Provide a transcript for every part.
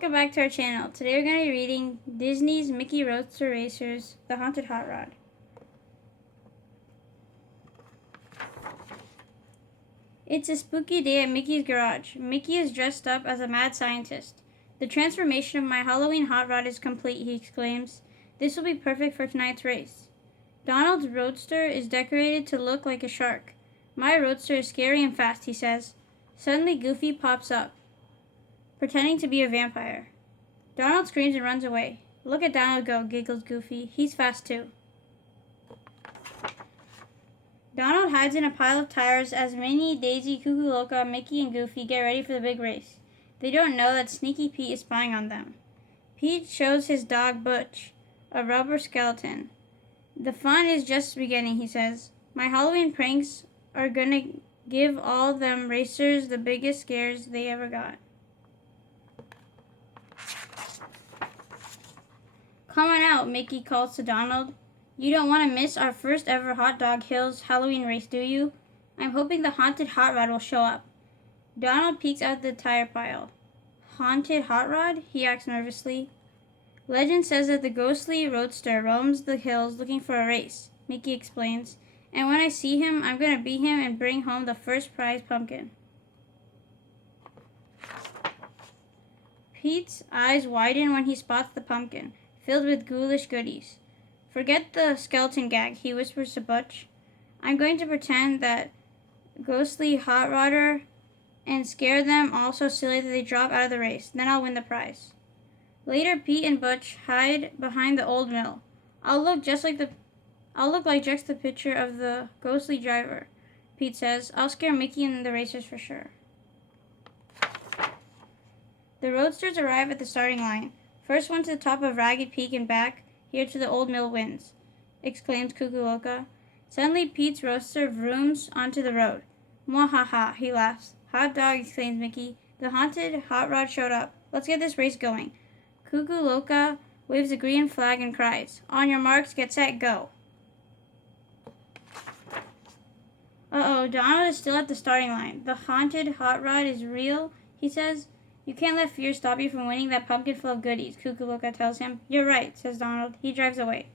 welcome back to our channel. Today we're going to be reading Disney's Mickey Roadster Racers, The Haunted Hot Rod. It's a spooky day at Mickey's garage. Mickey is dressed up as a mad scientist. The transformation of my Halloween hot rod is complete, he exclaims. This will be perfect for tonight's race. Donald's Roadster is decorated to look like a shark. My Roadster is scary and fast, he says. Suddenly Goofy pops up, pretending to be a vampire. Donald screams and runs away. Look at Donald go, giggles Goofy. He's fast too. Donald hides in a pile of tires as Minnie, Daisy, Cuckoo Loca, Mickey, and Goofy get ready for the big race. They don't know that Sneaky Pete is spying on them. Pete shows his dog Butch a rubber skeleton. The fun is just beginning, he says. My Halloween pranks are gonna give all them racers the biggest scares they ever got. Come on out, Mickey calls to Donald. You don't want to miss our first ever Hot Dog Hills Halloween race, do you? I'm hoping the haunted hot rod will show up. Donald peeks out the tire pile. Haunted hot rod? He asks nervously. Legend says that the ghostly Roadster roams the hills looking for a race, Mickey explains. And when I see him, I'm going to beat him and bring home the first prize pumpkin. Pete's eyes widen when he spots the pumpkin, filled with ghoulish goodies. Forget the skeleton gag, he whispers to Butch. I'm going to pretend that ghostly hot rodder and scare them all so silly that they drop out of the race. Then I'll win the prize. Later, Pete and Butch hide behind the old mill. I'll look like just the picture of the ghostly driver, Pete says. I'll scare Mickey and the racers for sure. The Roadsters arrive at the starting line. First one to the top of Ragged Peak and back, here to the old mill wins, exclaims Cuckoo Loca. Suddenly, Pete's Roadster vrooms onto the road. Mwahaha, he laughs. Hot dog, exclaims Mickey. The haunted hot rod showed up. Let's get this race going. Cuckoo Loca waves a green flag and cries, On your marks, get set, go. Uh-oh, Donald is still at the starting line. The haunted hot rod is real, he says. You can't let fear stop you from winning that pumpkin full of goodies, Cuckoo Loca tells him. You're right, says Donald. He drives away.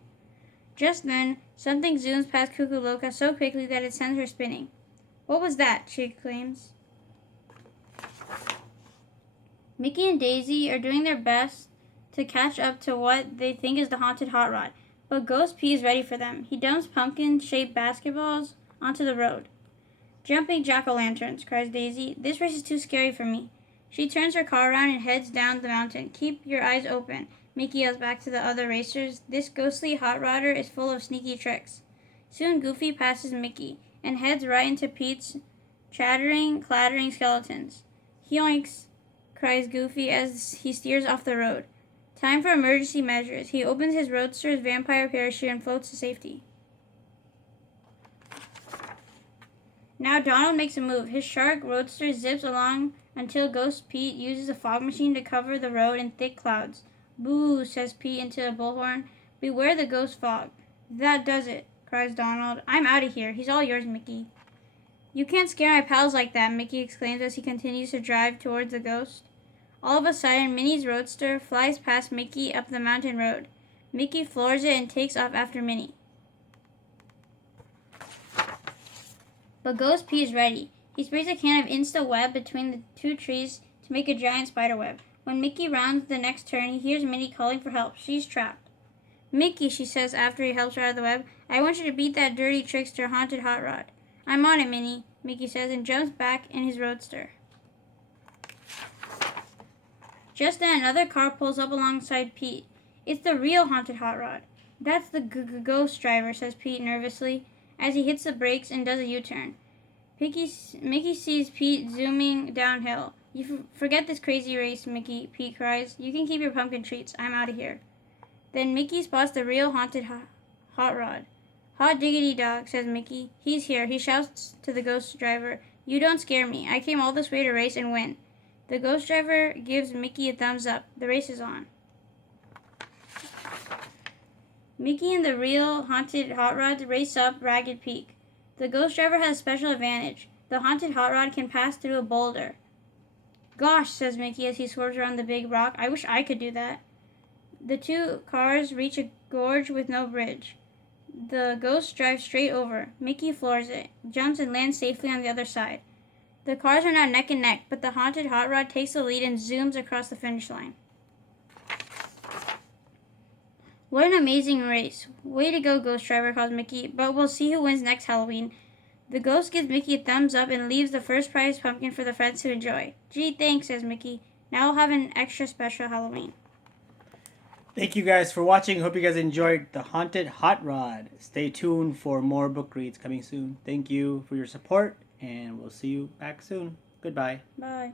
Just then, something zooms past Cuckoo Loca so quickly that it sends her spinning. What was that? She exclaims. Mickey and Daisy are doing their best to catch up to what they think is the haunted hot rod, but Ghost P is ready for them. He dumps pumpkin-shaped basketballs onto the road. Jumping jack-o'-lanterns, cries Daisy. This race is too scary for me. She turns her car around and heads down the mountain. Keep your eyes open, Mickey yells back to the other racers. This ghostly hot rodder is full of sneaky tricks. Soon Goofy passes Mickey and heads right into Pete's chattering, clattering skeletons. Yoinks, cries Goofy as he steers off the road. Time for emergency measures. He opens his Roadster's vampire parachute and floats to safety. Now Donald makes a move. His shark Roadster zips along until Ghost Pete uses a fog machine to cover the road in thick clouds. Boo, says Pete into a bullhorn. Beware the ghost fog. That does it, cries Donald. I'm out of here. He's all yours, Mickey. You can't scare my pals like that, Mickey exclaims as he continues to drive towards the ghost. All of a sudden, Minnie's Roadster flies past Mickey up the mountain road. Mickey floors it and takes off after Minnie. But Ghost P is ready. He sprays a can of Insta-Web between the two trees to make a giant spider web. When Mickey rounds the next turn, he hears Minnie calling for help. She's trapped. Mickey, she says after he helps her out of the web, I want you to beat that dirty trickster haunted hot rod. I'm on it, Minnie, Mickey says and jumps back in his Roadster. Just then, another car pulls up alongside Pete. It's the real haunted hot rod. That's the ghost driver, says Pete nervously, as he hits the brakes and does a U-turn. Mickey sees Pete zooming downhill. You forget this crazy race, Mickey, Pete cries. You can keep your pumpkin treats. I'm out of here. Then Mickey spots the real haunted hot rod. Hot diggity dog, says Mickey. He's here. He shouts to the ghost driver. You don't scare me. I came all this way to race and win. The ghost driver gives Mickey a thumbs up. The race is on. Mickey and the real haunted hot rod race up Ragged Peak. The ghost driver has a special advantage. The haunted hot rod can pass through a boulder. Gosh, says Mickey as he swerves around the big rock. I wish I could do that. The two cars reach a gorge with no bridge. The ghost drives straight over. Mickey floors it, jumps, and lands safely on the other side. The cars are now neck and neck, but the haunted hot rod takes the lead and zooms across the finish line. What an amazing race. Way to go, Ghost Driver, calls Mickey, but we'll see who wins next Halloween. The ghost gives Mickey a thumbs up and leaves the first prize pumpkin for the friends to enjoy. Gee, thanks, says Mickey. Now we'll have an extra special Halloween. Thank you guys for watching. Hope you guys enjoyed The Haunted Hot Rod. Stay tuned for more book reads coming soon. Thank you for your support, and we'll see you back soon. Goodbye. Bye.